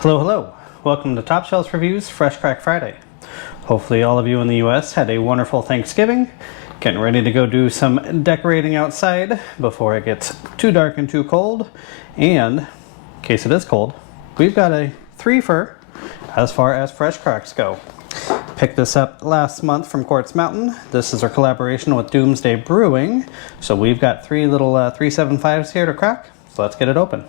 Hello, hello. Welcome to Top Shelf Reviews Fresh Crack Friday. Hopefully all of you in the US had a wonderful Thanksgiving. Getting ready to go do some decorating outside before it gets too dark and too cold. And, in case it is cold, we've got a three-fer as far as fresh cracks go. Picked this up last month from Quartz Mountain. This is our collaboration with Doomsday Brewing. So we've got three little 375s here to crack. So let's get it open.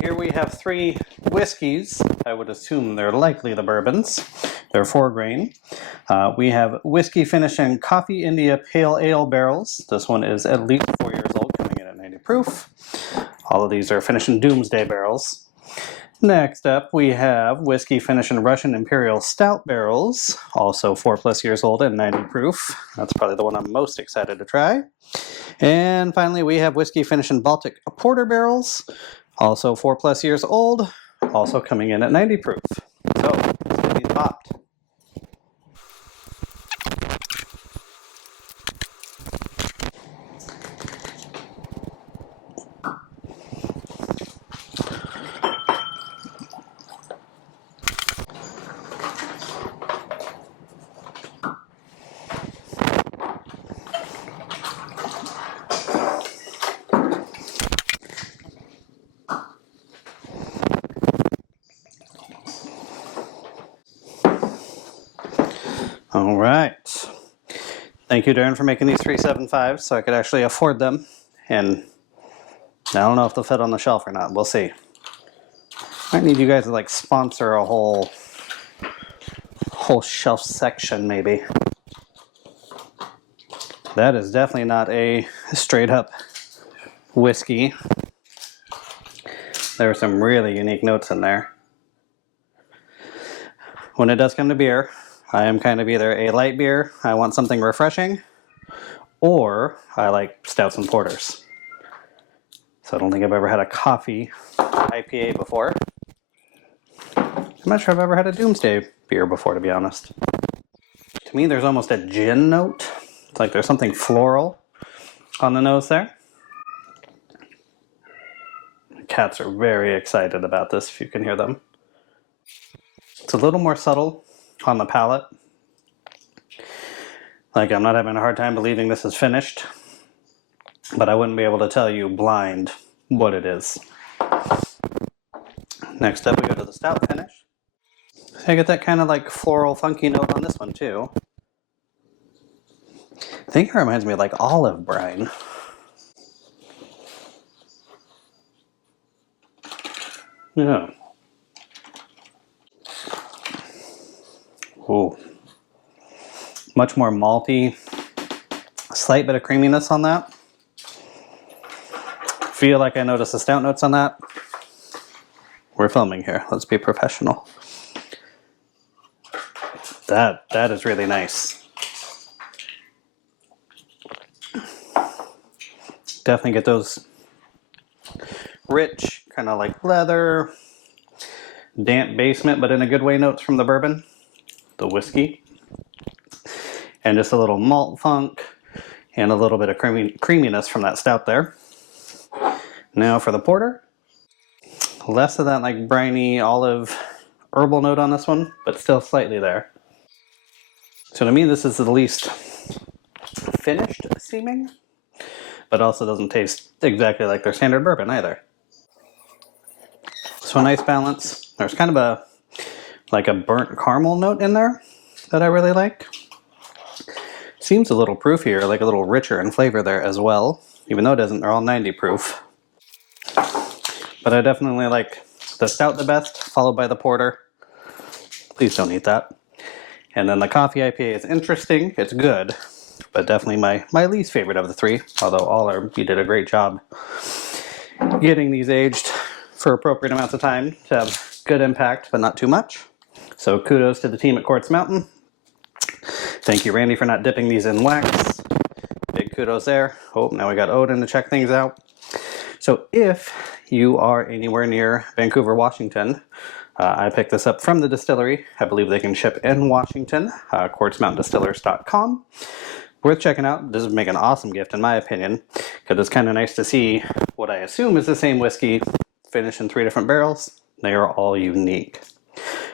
Here we have three whiskeys. I would assume they're likely the bourbons. They're 4-grain. We have whiskey finish in Coffee India Pale Ale barrels. This one is at least 4 years old, coming in at 90 proof. All of these are finished in Doomsday barrels. Next up, we have whiskey finish in Russian Imperial Stout barrels, also 4+ years old and 90 proof. That's probably the one I'm most excited to try. And finally, we have whiskey finish in Baltic Porter barrels, also 4+ years old, also coming in at 90 proof. So, let's get these popped. All right. Thank you, Darren, for making these 375s so I could actually afford them. And I don't know if they'll fit on the shelf or not. We'll see. Might need you guys to like sponsor a whole shelf section, maybe. That is definitely not a straight up whiskey. There are some really unique notes in there. When it does come to beer, I am kind of either a light beer, I want something refreshing, or I like stouts and porters. So I don't think I've ever had a coffee IPA before. I'm not sure I've ever had a Doomsday beer before, to be honest. To me, there's almost a gin note. It's like there's something floral on the nose there. The cats are very excited about this, if you can hear them. It's a little more subtle on the palate. Like, I'm not having a hard time believing this is finished, but I wouldn't be able to tell you blind what it is. Next up, we go to the stout finish. I get that kind of like floral funky note on this one too. I think it reminds me of like olive brine. Yeah. Ooh. Much more malty. Slight bit of creaminess on that. Feel like I noticed the stout notes on that. We're filming here. Let's be professional. That is really nice. Definitely get those rich, kind of like leather, damp basement, but in a good way notes from the bourbon, the whiskey. And just a little malt funk and a little bit of creaminess from that stout there. Now for the porter. Less of that like briny olive herbal note on this one, but still slightly there. So to me, this is the least finished seeming, but also doesn't taste exactly like their standard bourbon either. So a nice balance. There's kind of a burnt caramel note in there that I really like. Seems a little proofier, like a little richer in flavor there as well, even though it isn't. They're all 90 proof. But I definitely like the stout the best, followed by the porter. Please don't eat that. And then the coffee IPA is interesting. It's good, but definitely my least favorite of the three. Although you did a great job getting these aged for appropriate amounts of time to have good impact, but not too much. So kudos to the team at Quartz Mountain. Thank you, Randy, for not dipping these in wax. Big kudos there. Oh, now we got Odin to check things out. So if you are anywhere near Vancouver, Washington, I picked this up from the distillery. I believe they can ship in Washington, quartzmountaindistillers.com. Worth checking out. This would make an awesome gift in my opinion, because it's kind of nice to see what I assume is the same whiskey finished in 3 different barrels. They are all unique.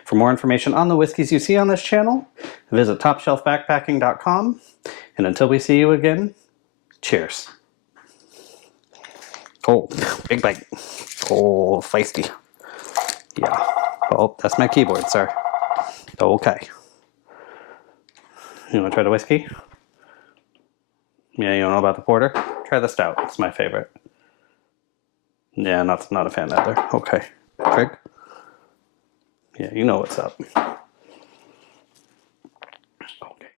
For more information on the whiskeys you see on this channel, visit topshelfbackpacking.com. And until we see you again, cheers. Oh, big bite. Oh, feisty. Yeah. Oh, that's my keyboard, sir. Okay. You want to try the whiskey? Yeah, you don't know about the porter? Try the stout. It's my favorite. Yeah, not a fan either. Okay. Trig? Yeah, you know what's up.